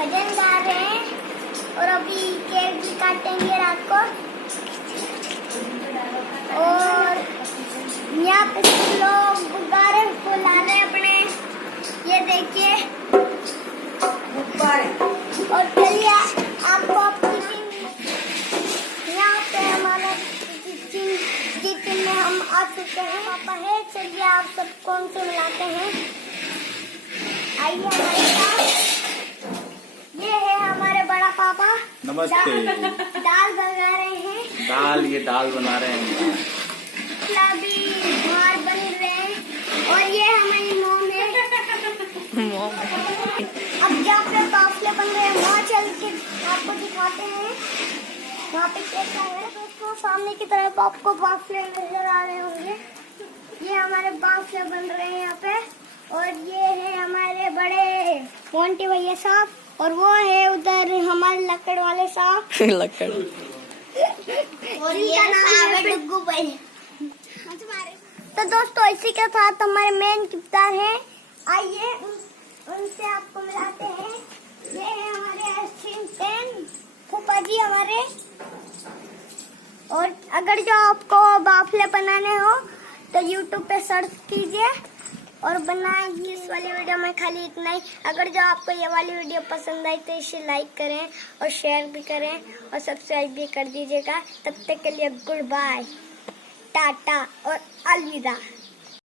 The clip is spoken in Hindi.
भजन गा रहे हैं और अभी केक भी काटेंगे रात को। और यहाँ पे सब लोग गुब्बारे फुला रहे हैं अपने, ये देखिए। और चलिए आपको यहाँ पे हमारा किचन में हम आ चुके हैं। पापा है, चलिए आप सब कौन से मिलाते हैं। आइए हमारे साथ, ये है हमारे बड़ा पापा। नमस्ते। दाल बना रहे हैं। ये दाल बना रहे हैं। भी बाहर बन रहे हैं। और ये हमारी मोम है। अब जहाँ पे बाफले बन रहे हैं वहाँ चल के आपको दिखाते हैं वहाँ पे कैसा है। दोस्तों सामने की तरफ आपको बाफले नजर आ रहे होंगे। ये हमारे बाफले बन रहे हैं यहाँ पे। और ये है हमारे बड़े मोंटी भैया साहब, और वो है उधर हमारे लकड़ वाले साहब। लकड़। और ये नाम है डुग्गू भाई। तो दोस्तों इसी के साथ हमारे मेन किरदार हैं। आइए उनसे आपको मिलाते हैं। ये है हमारे असिस्टेंट फूफा जी हमारे। और अगर जो आपको बाफले बनाने हो तो YouTube पे सर्च कीजिए और बनाइए। इस वाली वीडियो में खाली इतना ही। अगर जो आपको ये वाली वीडियो पसंद आई तो इसे लाइक करें और शेयर भी करें और सब्सक्राइब भी कर दीजिएगा। तब तक के लिए गुड बाय, टाटा और अलविदा।